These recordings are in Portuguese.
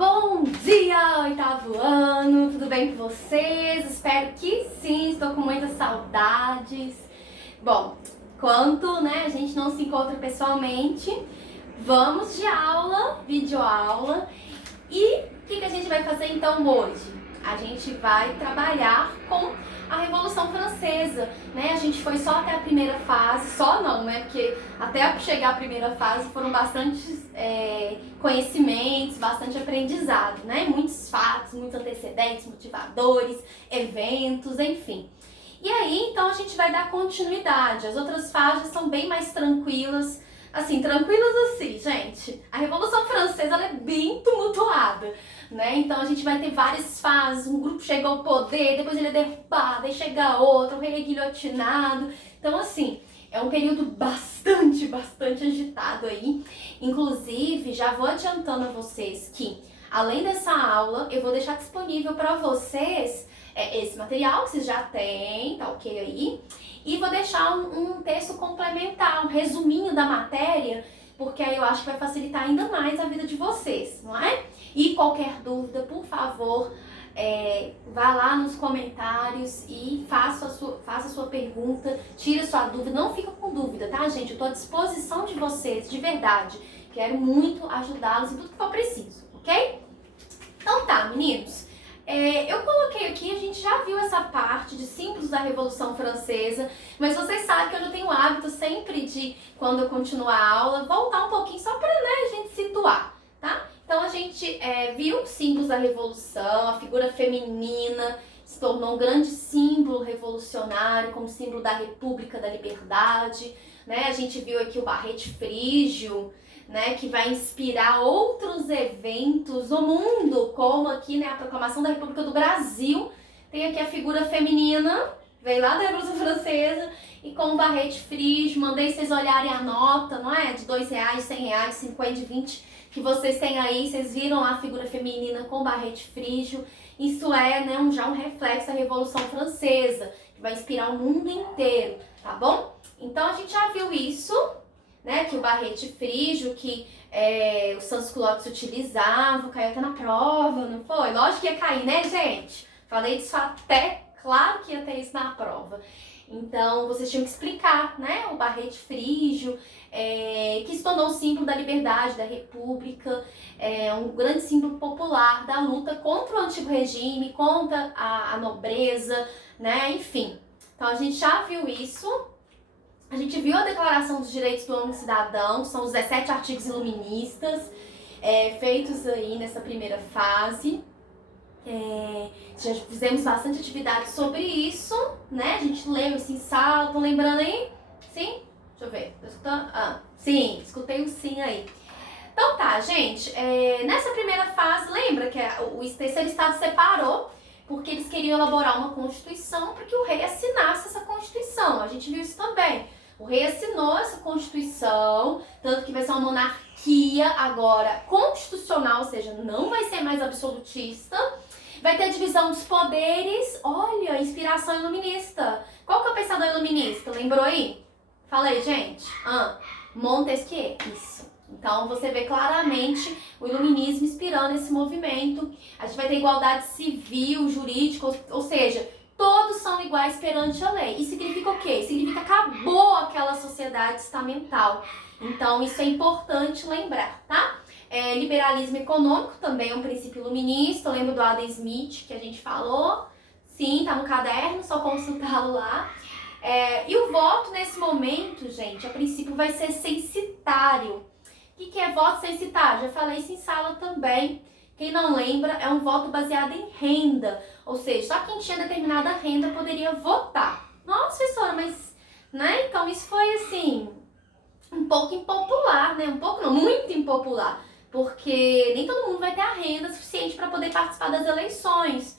Bom dia, oitavo ano! Tudo bem com vocês? Espero que sim, estou com muitas saudades. Bom, enquanto a gente não se encontra pessoalmente, vamos de aula, videoaula. E o que a gente vai fazer então hoje? A gente vai trabalhar com a Revolução Francesa, né? A gente foi só até a primeira fase, só não, né? Porque até chegar à primeira fase foram bastantes conhecimentos, bastante aprendizado, né? Muitos fatos, muitos antecedentes, motivadores, eventos, enfim. E aí, então, a gente vai dar continuidade. As outras fases são bem mais tranquilas, tranquilas assim, gente. A Revolução Francesa, ela é bem tumultuada, né? Então a gente vai ter várias fases, um grupo chega ao poder, depois ele é derrubado, aí chega outro, o rei é guilhotinado. Então assim, é um período bastante agitado aí. Inclusive, já vou adiantando a vocês que, além dessa aula, eu vou deixar disponível para vocês esse material que vocês já têm, tá ok aí? E vou deixar um texto complementar, um resuminho da matéria, porque aí eu acho que vai facilitar ainda mais a vida de vocês, não é? E qualquer dúvida, por favor, vá lá nos comentários e faça a sua pergunta, tire a sua dúvida, não fica com dúvida, tá, gente? Eu tô à disposição de vocês, de verdade. Quero muito ajudá-los em tudo que for preciso, ok? Então tá, meninos. Eu coloquei aqui, a gente já viu essa parte de símbolos da Revolução Francesa, mas vocês sabem que eu já tenho o hábito sempre de, quando eu continuar a aula, voltar um pouquinho só para a gente situar, tá? Então a gente viu símbolos da Revolução, a figura feminina se tornou um grande símbolo revolucionário, como símbolo da República, da Liberdade, né? A gente viu aqui o barrete frígio, né, que vai inspirar outros eventos no mundo, como aqui, né, a proclamação da República do Brasil. Tem aqui a figura feminina, veio lá da Revolução Francesa, e com o barrete frígio. Mandei vocês olharem a nota, não é? De R$2, R$100, 50, 20, que vocês têm aí. Vocês viram lá a figura feminina com o barrete frígio. Isso é, né, já um reflexo da Revolução Francesa, que vai inspirar o mundo inteiro, tá bom? Então a gente já viu isso, né, que o barrete frígio, que os sans-culottes utilizavam, caiu até na prova, não foi? Lógico que ia cair, né, gente? Falei disso até, claro que ia ter isso na prova. Então, vocês tinham que explicar, né, o barrete frígio, que se tornou um símbolo da liberdade, da república, um grande símbolo popular da luta contra o antigo regime, contra a nobreza, né, enfim. Então, a gente já viu isso. A gente viu a Declaração dos Direitos do Homem e Cidadão, que são os 17 artigos iluministas feitos aí nessa primeira fase. Já fizemos bastante atividade sobre isso, né? A gente leu esse ensaio, estão lembrando aí? Sim? Deixa eu ver, tô escutando? Sim, escutei o sim aí. Então tá, gente, nessa primeira fase, lembra que o terceiro estado separou, porque eles queriam elaborar uma constituição para que o rei assinasse essa constituição. A gente viu isso também. O rei assinou essa constituição, tanto que vai ser uma monarquia agora constitucional, ou seja, não vai ser mais absolutista. Vai ter a divisão dos poderes. Olha, inspiração iluminista. Qual que é o pensador iluminista? Lembrou aí? Fala aí, gente. Montesquieu. Isso. Então você vê claramente o iluminismo inspirando esse movimento. A gente vai ter igualdade civil, jurídica, ou seja, todos são iguais perante a lei. Isso significa o quê? Significa que acabou aquela sociedade estamental. Então isso é importante lembrar, tá? Liberalismo econômico também é um princípio iluminista. Lembra do Adam Smith que a gente falou? Sim, tá no caderno, só consultá-lo lá. E o voto nesse momento, gente, a princípio vai ser censitário. O que é voto censitário? Já falei isso em sala também. Quem não lembra, é um voto baseado em renda. Ou seja, só quem tinha determinada renda poderia votar. Nossa, professora, mas, né? Então isso foi, assim, um pouco impopular, né? Um pouco não, muito impopular. Porque nem todo mundo vai ter a renda suficiente para poder participar das eleições.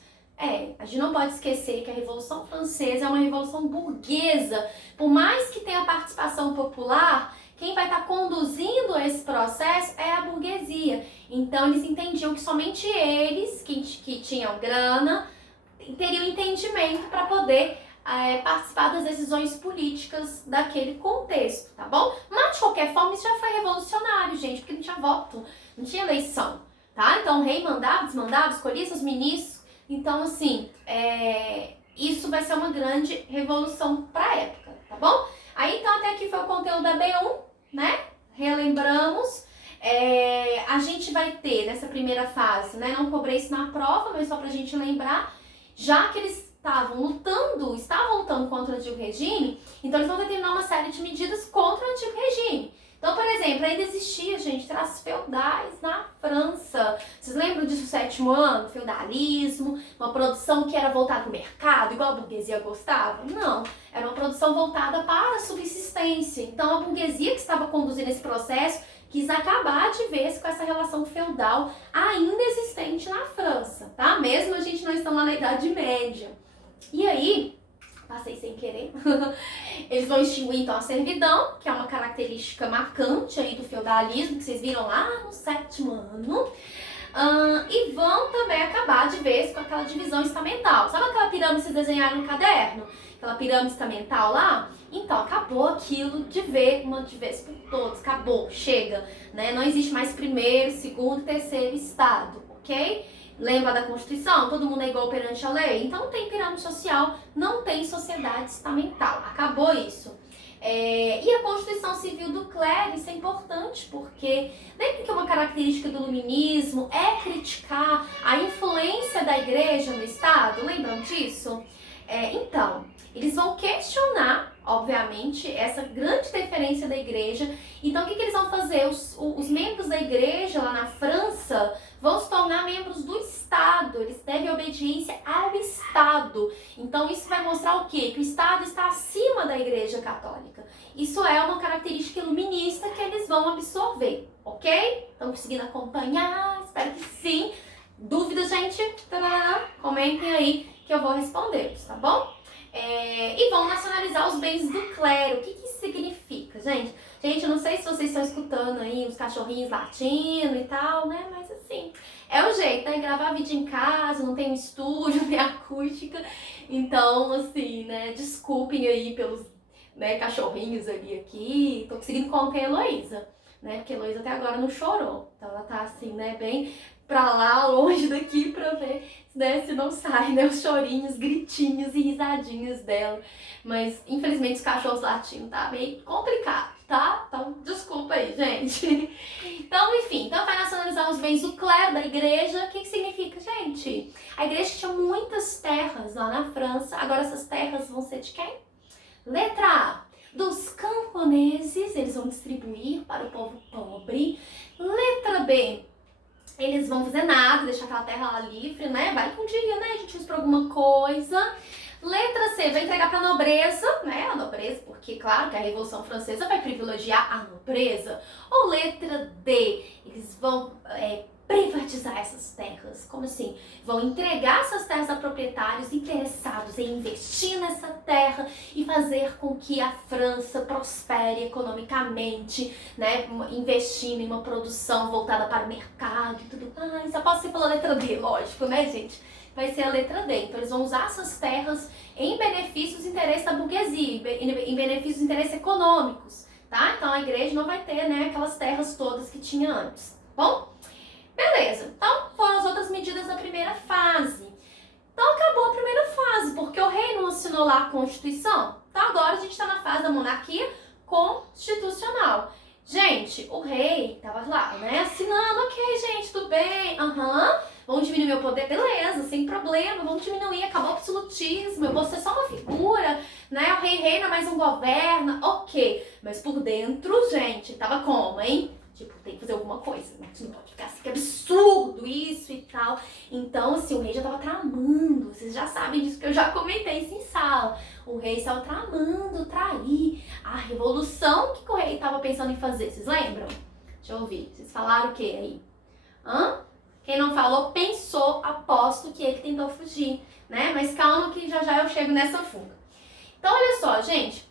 A gente não pode esquecer que a Revolução Francesa é uma revolução burguesa. Por mais que tenha participação popular, quem vai estar conduzindo esse processo é a burguesia. Então eles entendiam que somente eles, que tinham grana, teriam entendimento para poder participar das decisões políticas daquele contexto, tá bom? Mas de qualquer forma isso já foi revolucionário, gente, porque não tinha voto, não tinha eleição. tá? Então o rei mandava, desmandava, escolhia seus ministros. Então, assim, isso vai ser uma grande revolução para a época, tá bom? Aí, então, até aqui foi o conteúdo da B1, né? Relembramos. A gente vai ter nessa primeira fase, né? Não cobrei isso na prova, mas só pra gente lembrar, já que eles estavam lutando contra o antigo regime, então eles vão determinar uma série de medidas contra o antigo regime. Então, por exemplo, ainda existia, gente, traços feudais na França. Vocês lembram disso, o sétimo ano? Feudalismo, uma produção que era voltada para o mercado, igual a burguesia gostava? Não, era uma produção voltada para a subsistência. Então, a burguesia que estava conduzindo esse processo quis acabar de vez com essa relação feudal ainda existente na França, tá? Mesmo a gente não estando lá na Idade Média. E aí, passei sem querer, eles vão extinguir então a servidão, que é uma característica marcante aí do feudalismo, que vocês viram lá no sétimo ano, e vão também acabar de vez com aquela divisão estamental. Sabe aquela pirâmide que vocês desenharam no caderno? Aquela pirâmide estamental lá? Então, acabou aquilo de ver uma de vez por todas, acabou, chega, né? Não existe mais primeiro, segundo e terceiro estado, ok? Lembra da Constituição? Todo mundo é igual perante a lei? Então não tem pirâmide social, não tem sociedade estamental. Acabou isso. E a Constituição Civil do Clero, isso é importante, porque lembra que uma característica do iluminismo é criticar a influência da igreja no Estado? Lembram disso? Então, eles vão questionar, obviamente, essa grande interferência da igreja. Então, o que eles vão fazer? Os membros da igreja lá na França vão se tornar membros do Estado. Eles devem obediência ao Estado. Então, isso vai mostrar o quê? Que o Estado está acima da igreja católica. Isso é uma característica iluminista que eles vão absorver, ok? Estão conseguindo acompanhar? Espero que sim. Dúvidas, gente? Comentem aí que eu vou responder, tá bom? E vão nacionalizar os bens do clero. O que isso significa, gente? Gente, eu não sei se vocês estão escutando aí os cachorrinhos latindo e tal, né? Mas assim, é o jeito, né? Gravar vídeo em casa, não tem um estúdio, não tem acústica. Então, assim, né? Desculpem aí pelos cachorrinhos ali aqui. Tô conseguindo conter a Heloísa, né? Porque a Heloísa até agora não chorou. Então ela tá assim, né? Bem pra lá, longe daqui, pra ver, né, se não sai, né, os chorinhos, gritinhos e risadinhas dela. Mas, infelizmente, os cachorros latindo tá meio complicado, tá? Então, desculpa aí, gente. Então, enfim, então vai nacionalizar os bens do clero, da igreja. O que significa, gente? A igreja tinha muitas terras lá na França. Agora, essas terras vão ser de quem? Letra A, dos camponeses, eles vão distribuir para o povo pobre. Letra B, eles vão fazer nada, deixar aquela terra lá livre, né? Vai que um dia, né, a gente usa pra alguma coisa. Letra C, vai entregar pra nobreza, né? A nobreza, porque, claro, que a Revolução Francesa vai privilegiar a nobreza. Ou letra D, eles vão privatizar essas terras. Como assim? Vão entregar essas terras a proprietários interessados em investir nessa terra e fazer com que a França prospere economicamente, né? Investindo em uma produção voltada para o mercado e tudo mais. Só posso ser pela letra D, lógico, né, gente? Vai ser a letra D. Então, eles vão usar essas terras em benefício dos interesses da burguesia, em benefício dos interesses econômicos, tá? Então, a igreja não vai ter, né, aquelas terras todas que tinha antes, tá bom? Beleza, então foram as outras medidas da primeira fase. Então acabou a primeira fase, porque o rei não assinou lá a Constituição. Então agora a gente está na fase da monarquia constitucional. Gente, o rei tava lá, né, assinando, ok, gente, tudo bem, vamos diminuir meu poder, beleza, sem problema, vamos diminuir, acabou o absolutismo, eu vou ser só uma figura, né, o rei reina, mas não governa, ok. Mas por dentro, gente, tava como, hein? Tipo, tem que fazer alguma coisa, né? Não pode ficar assim, que absurdo isso e tal. Então, assim, o rei já tava tramando. Vocês já sabem disso, que eu já comentei isso em sala. O rei estava tramando, trair a revolução que o rei tava pensando em fazer. Vocês lembram? Deixa eu ouvir. Vocês falaram o que aí? Quem não falou, pensou, aposto que ele tentou fugir, né? Mas calma que já já eu chego nessa fuga. Então, olha só, gente.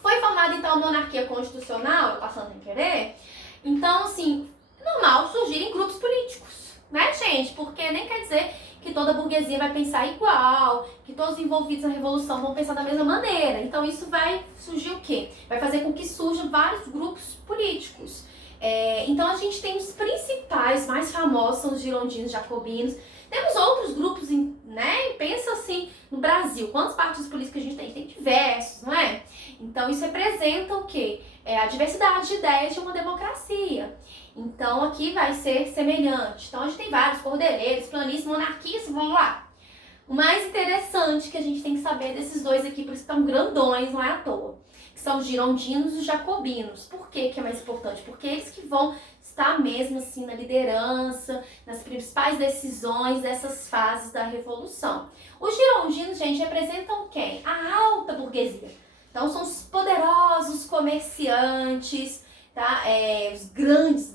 Foi formada, então, a monarquia constitucional, eu passando sem querer. Então, assim, normal surgirem grupos políticos, né, gente? Porque nem quer dizer que toda a burguesia vai pensar igual, que todos os envolvidos na revolução vão pensar da mesma maneira. Então, isso vai surgir o quê? Vai fazer com que surjam vários grupos políticos. Então, a gente tem os principais principais, mais famosos são os girondinos jacobinos. Temos outros grupos, né? Pensa assim, no Brasil, quantos partidos políticos a gente tem? Tem diversos, não é? Então isso representa o quê? É a diversidade de ideias de uma democracia. Então aqui vai ser semelhante. Então a gente tem vários cordeireiros, planistas, monarquistas, vamos lá. O mais interessante que a gente tem que saber desses dois aqui, por isso que estão grandões, não é à toa, que são os girondinos e os jacobinos. Por que é mais importante? Porque eles que vão estar mesmo assim na liderança, nas principais decisões dessas fases da Revolução. Os girondinos, gente, representam quem? A alta burguesia. Então são os poderosos comerciantes, tá? Os grandes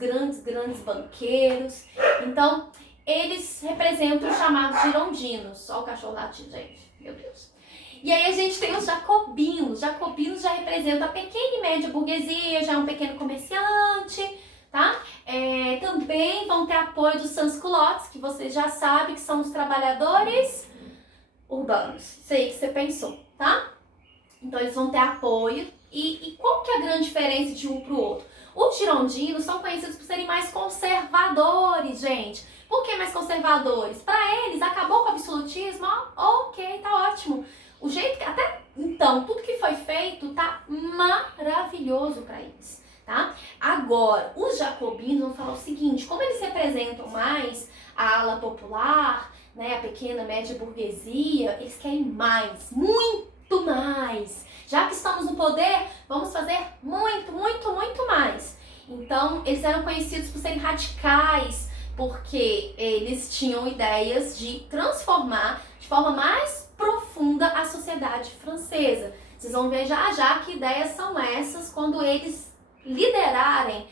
banqueiros. Então, eles representam os chamados girondinos. Olha o cachorro latindo, gente. Meu Deus. E aí a gente tem os jacobinos. Jacobinos já representam a pequena e média burguesia, já é um pequeno comerciante, tá? Também vão ter apoio dos sans-culottes, que vocês já sabem que são os trabalhadores urbanos. Isso aí que você pensou, tá? Então eles vão ter apoio. E qual que é a grande diferença de um para o outro? Os girondinos são conhecidos por serem mais conservadores, gente. Por que mais conservadores? Para eles, acabou com o absolutismo? Ok, tá ótimo. O jeito que até então, tudo que foi feito tá maravilhoso para eles, tá? Agora, os jacobinos vão falar o seguinte, como eles representam mais a ala popular, né, a pequena, média burguesia, eles querem mais, muito mais. Já que estamos no poder, vamos fazer muito mais. Então, eles eram conhecidos por serem radicais, porque eles tinham ideias de transformar de forma mais profunda a sociedade francesa. Vocês vão ver já que ideias são essas quando eles liderarem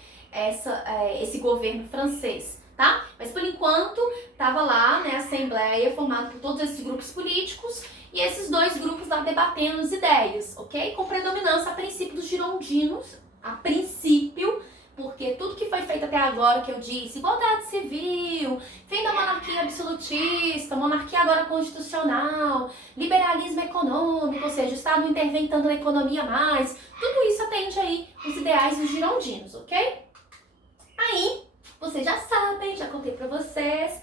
esse governo francês, tá? Mas por enquanto estava lá, né, a Assembleia formada por todos esses grupos políticos e esses dois grupos lá debatendo as ideias, ok? Com predominância a princípio dos girondinos, a princípio, porque tudo que foi feito até agora, que eu disse, igualdade civil, fim da monarquia absolutista, monarquia agora constitucional, liberalismo econômico, ou seja, o Estado não intervém tanto na economia mais, tudo isso atende aí os ideais dos girondinos, ok? Aí, vocês já sabem, já contei pra vocês,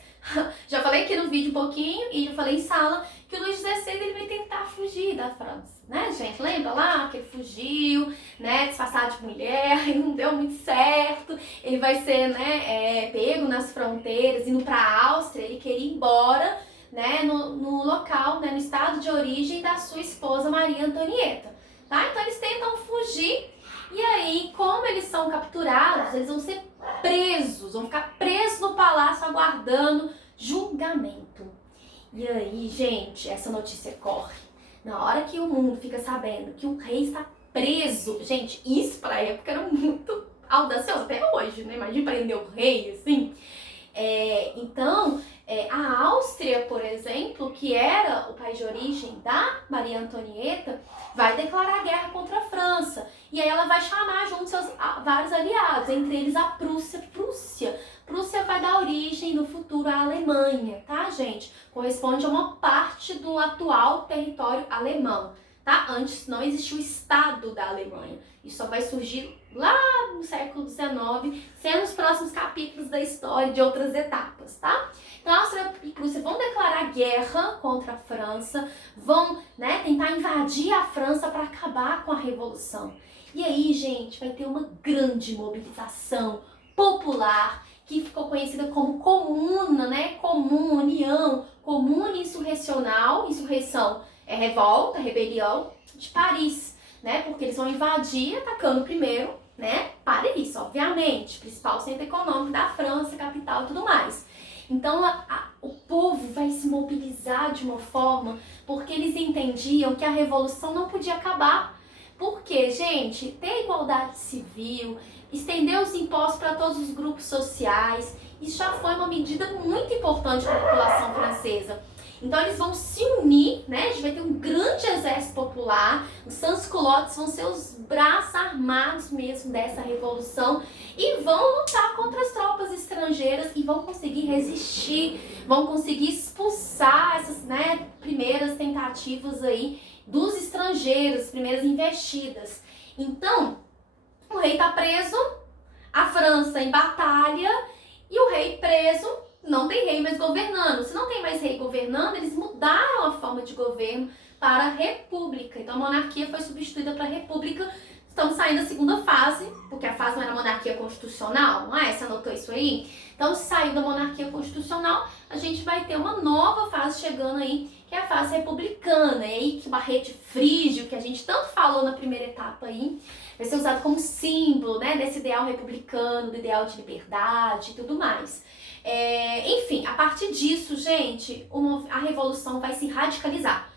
já falei aqui no vídeo um pouquinho e já falei em sala que o Luís XVI ele vai tentar fugir da França, né, gente? Lembra lá que ele fugiu, né, disfarçado de mulher, e não deu muito certo. Ele vai ser, né, pego nas fronteiras, indo para a Áustria. Ele queria ir embora, né, no local, né, no estado de origem da sua esposa Maria Antonieta, tá? Então eles tentam fugir. E aí, como eles são capturados, eles vão ser presos, vão ficar presos no palácio aguardando julgamento. E aí, gente, essa notícia corre. Na hora que o mundo fica sabendo que o rei está preso, gente, isso pra época era muito audacioso, até hoje, né? Imagina prender o rei, assim. Então, a Áustria, por exemplo, que era o país de origem da Maria Antonieta, vai declarar guerra contra a França. E aí ela vai chamar junto seus vários aliados, entre eles a Prússia. Prússia vai dar origem no futuro à Alemanha, tá, gente? Corresponde a uma parte do atual território alemão, tá? Antes não existia o Estado da Alemanha. Isso só vai surgir lá no século XIX, sendo os próximos capítulos da história de outras etapas, tá? Então, a Áustria e Prússia vão declarar guerra contra a França, vão, né, tentar invadir a França para acabar com a Revolução. E aí, gente, vai ter uma grande mobilização popular que ficou conhecida como Comuna, né? União, Comuna Insurrecional, insurreição é revolta, rebelião de Paris, né? Porque eles vão invadir, atacando primeiro, né? Paris, obviamente, principal centro econômico da França, capital e tudo mais. Então o povo vai se mobilizar de uma forma porque eles entendiam que a revolução não podia acabar. Porque, gente, ter igualdade civil, estender os impostos para todos os grupos sociais, isso já foi uma medida muito importante para a população francesa. Então eles vão se unir, né? A gente vai ter um grande exército popular, os sans-culottes vão ser os braços armados mesmo dessa revolução e vão lutar contra as tropas estrangeiras e vão conseguir resistir, vão conseguir expulsar essas, né, primeiras tentativas aí dos estrangeiros, primeiras investidas. Então, o rei tá preso, a França em batalha e o rei governando. Se não tem mais rei governando, eles mudaram a forma de governo para a república. Então a monarquia foi substituída para a república. Estamos saindo da segunda fase, porque a fase não era monarquia constitucional, não é? Você anotou isso aí? Então, se saiu da monarquia constitucional, a gente vai ter uma nova fase chegando aí, que é a fase republicana. É aí que o barrete frígio, que a gente tanto falou na primeira etapa aí, vai ser usado como símbolo, né, desse ideal republicano, do ideal de liberdade e tudo mais. Enfim, a partir disso, gente, a revolução vai se radicalizar.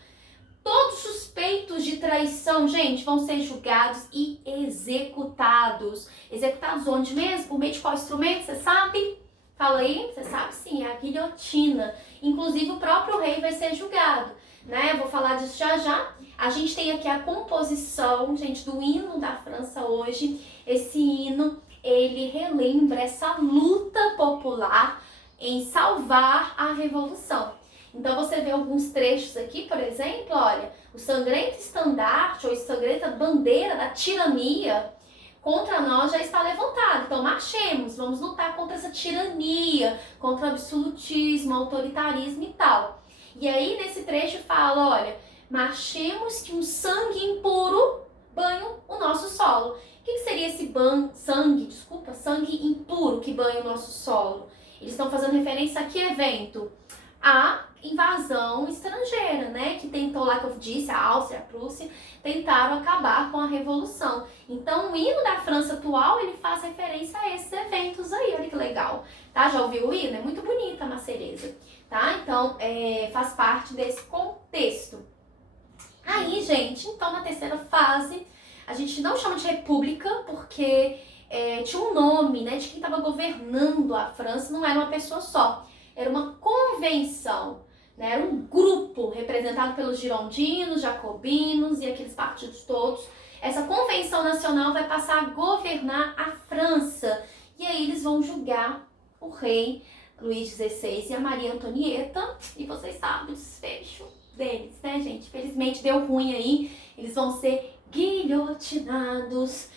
Todos suspeitos de traição, gente, vão ser julgados e executados. Executados onde mesmo? Por meio de qual instrumento? Você sabe? Fala aí, você sabe sim, é a guilhotina. Inclusive o próprio rei vai ser julgado, né? Eu vou falar disso já já. A gente tem aqui a composição, gente, do hino da França hoje. Esse hino, ele relembra essa luta popular em salvar a revolução. Então você vê alguns trechos aqui, por exemplo, olha, o sangrento estandarte ou sangrenta bandeira da tirania contra nós já está levantado. Então marchemos, vamos lutar contra essa tirania, contra o absolutismo, autoritarismo e tal. E aí nesse trecho fala, olha, marchemos que um sangue impuro banhe o nosso solo. O que seria esse sangue impuro que banha o nosso solo? Eles estão fazendo referência a que evento? A invasão estrangeira, né, que tentou lá, que eu disse, a Áustria, a Prússia, tentaram acabar com a Revolução. Então, o hino da França atual, ele faz referência a esses eventos aí, olha que legal, tá? Já ouviu o hino? É muito bonita a macereza, tá? Então, faz parte desse contexto. Aí, gente, então, na terceira fase, a gente não chama de república, porque tinha um nome, né, de quem estava governando a França, não era uma pessoa só. Era uma convenção, né? Era um grupo representado pelos girondinos, jacobinos e aqueles partidos todos. Essa convenção nacional vai passar a governar a França. E aí eles vão julgar o rei Luís XVI e a Maria Antonieta. E vocês sabem o desfecho deles, né, gente? Infelizmente deu ruim aí. Eles vão ser guilhotinados.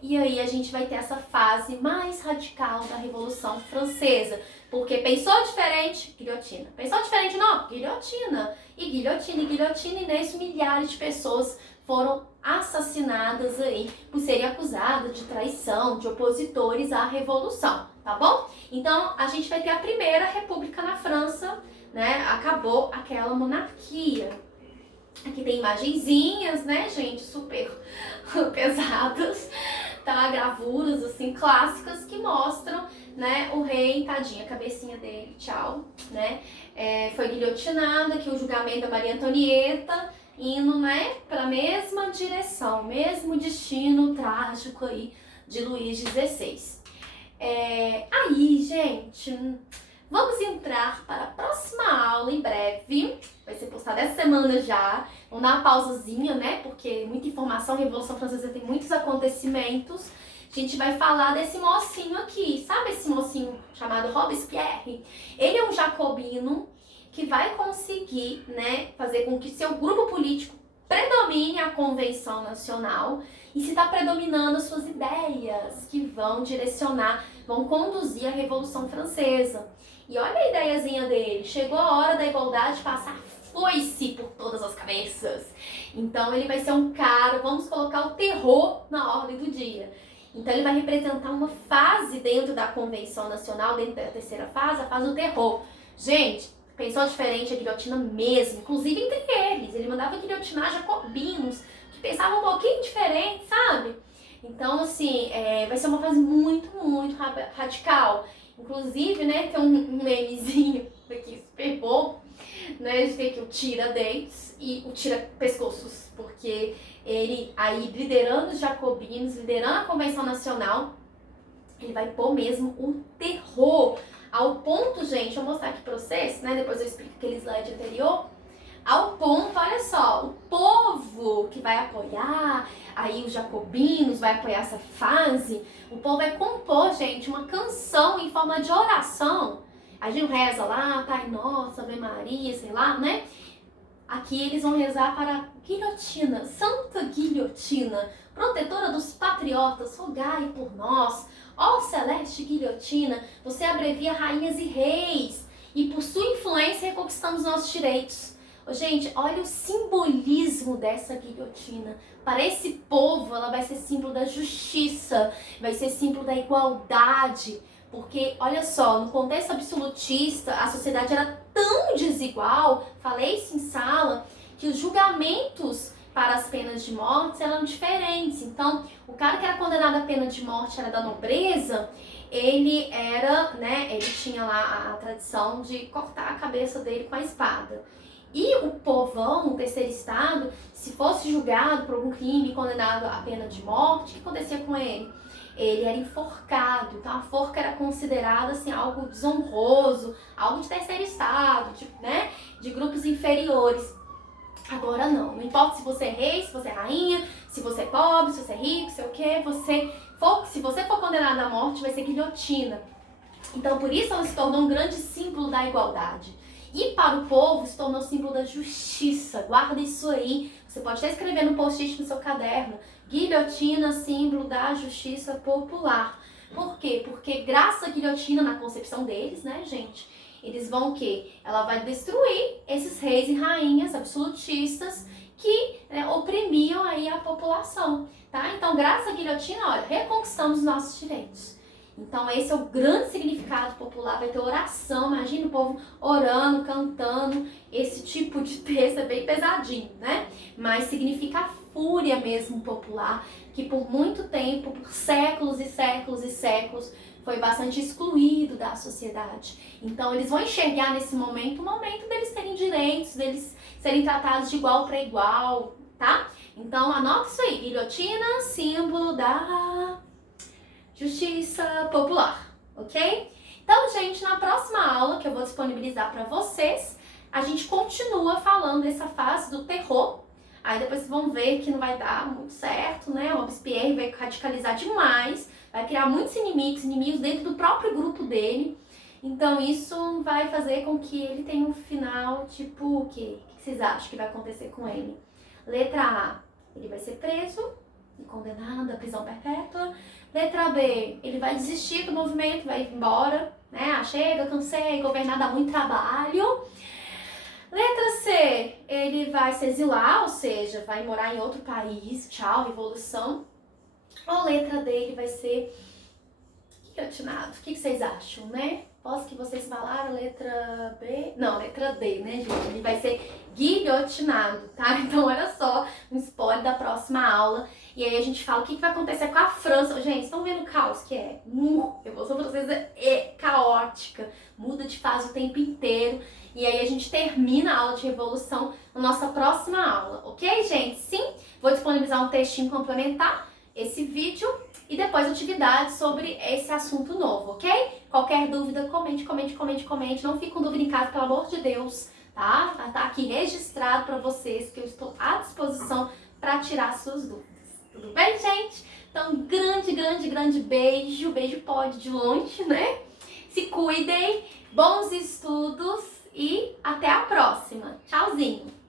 E aí a gente vai ter essa fase mais radical da Revolução Francesa. Porque pensou diferente, guilhotina. Pensou diferente, não, guilhotina. E guilhotina, e guilhotina, e nesse milhares de pessoas foram assassinadas aí por serem acusadas de traição, de opositores à Revolução, tá bom? Então, a gente vai ter a primeira república na França, né? Acabou aquela monarquia. Aqui tem imagenzinhas, né, gente, super pesadas, tá? Gravuras, assim, clássicas que mostram, né, o rei, tadinha, a cabecinha dele, tchau, né? Foi guilhotinado, aqui o julgamento da Maria Antonieta, indo, né, pra mesma direção, mesmo destino trágico aí de Luís XVI. Aí, gente, vamos entrar para a próxima aula em breve. Vai ser postada essa semana já. Vamos dar uma pausazinha, né? Porque muita informação, a Revolução Francesa tem muitos acontecimentos. A gente vai falar desse mocinho aqui. Sabe esse mocinho chamado Robespierre? Ele é um jacobino que vai conseguir, né, fazer com que seu grupo político predomine a Convenção Nacional. E se está predominando as suas ideias que vão direcionar, vão conduzir a Revolução Francesa. E olha a ideiazinha dele, chegou a hora da igualdade passar foice por todas as cabeças. Então ele vai ser um cara, vamos colocar o terror na ordem do dia. Então ele vai representar uma fase dentro da Convenção Nacional, dentro da terceira fase, a fase do terror. Gente, pensou diferente a guilhotina mesmo, inclusive entre eles. Ele mandava guilhotinar jacobinos, que pensavam um pouquinho diferente, sabe? Então, assim, vai ser uma fase muito, muito radical. Inclusive, né, tem um memezinho aqui super bom, né, a gente tem aqui o tira-dentes e o tira-pescoços, porque ele aí liderando os jacobinos, liderando a Convenção Nacional, ele vai pôr mesmo o terror, ao ponto, gente, eu vou mostrar aqui pra vocês, né, depois eu explico aquele slide anterior, ao ponto, olha só, o povo que vai apoiar, aí os jacobinos vai apoiar essa fase, o povo vai compor, gente, uma canção em forma de oração. A gente reza lá, Pai Nosso, Ave Maria, sei lá, né? Aqui eles vão rezar para a guilhotina, Santa Guilhotina, protetora dos patriotas, rogai por nós. Ó celeste guilhotina, você abrevia rainhas e reis e por sua influência reconquistamos nossos direitos. Ô, gente, olha o simbolismo dessa guilhotina. Para esse povo, ela vai ser símbolo da justiça, vai ser símbolo da igualdade. Porque, olha só, no contexto absolutista, a sociedade era tão desigual, falei isso em sala, que os julgamentos para as penas de morte eram diferentes. Então, o cara que era condenado à pena de morte era da nobreza, ele era, né, ele tinha lá a tradição de cortar a cabeça dele com a espada. E o povão, o terceiro estado, se fosse julgado por algum crime, condenado à pena de morte, o que acontecia com ele? Ele era enforcado. Então a forca era considerada assim, algo desonroso, algo de terceiro estado, né, de grupos inferiores. Agora não importa se você é rei, se você é rainha, se você é pobre, se você é rico, sei o que, se você for condenado à morte, vai ser guilhotina. Então por isso ela se tornou um grande símbolo da igualdade. E para o povo se tornou símbolo da justiça. Guarda isso aí. Você pode até escrever no post-it no seu caderno. Guilhotina, símbolo da justiça popular. Por quê? Porque graças à guilhotina, na concepção deles, né, gente, eles vão o quê? Ela vai destruir esses reis e rainhas absolutistas que, né, oprimiam aí a população, tá? Então, graças à guilhotina, olha, reconquistamos nossos direitos. Então esse é o grande significado popular, vai ter oração, imagina o povo orando, cantando, esse tipo de texto é bem pesadinho, né? Mas significa a fúria mesmo popular, que por muito tempo, por séculos e séculos e séculos, foi bastante excluído da sociedade. Então eles vão enxergar nesse momento o momento deles terem direitos, deles serem tratados de igual para igual, tá? Então anota isso aí, guilhotina, símbolo da justiça popular, ok? Então, gente, na próxima aula que eu vou disponibilizar para vocês, a gente continua falando dessa fase do terror. Aí depois vocês vão ver que não vai dar muito certo, né? O Robespierre vai radicalizar demais, vai criar muitos inimigos dentro do próprio grupo dele. Então isso vai fazer com que ele tenha um final tipo o quê? O que vocês acham que vai acontecer com ele? Letra A, ele vai ser preso e condenado à prisão perpétua. Letra B, ele vai desistir do movimento, vai embora, né? Chega, cansei, governar dá muito trabalho. Letra C, ele vai se exilar, ou seja, vai morar em outro país, tchau, revolução. Ou letra D, ele vai ser guilhotinado. O que vocês acham, né? Posso que vocês falaram letra B? Não, letra D, né, gente? Ele vai ser guilhotinado, tá? Então, olha só, um spoiler da próxima aula. E aí a gente fala o que vai acontecer com a França. Gente, estão vendo o caos que é? A Revolução Francesa é caótica, muda de fase o tempo inteiro. E aí a gente termina a aula de revolução na nossa próxima aula, ok, gente? Sim, vou disponibilizar um textinho complementar esse vídeo e depois atividades sobre esse assunto novo, ok? Qualquer dúvida, comente. Não fique com dúvida em casa, pelo amor de Deus, tá? Tá aqui registrado para vocês que eu estou à disposição para tirar suas dúvidas. Tudo bem, gente? Então, grande beijo. Beijo pode de longe, né? Se cuidem, bons estudos e até a próxima. Tchauzinho!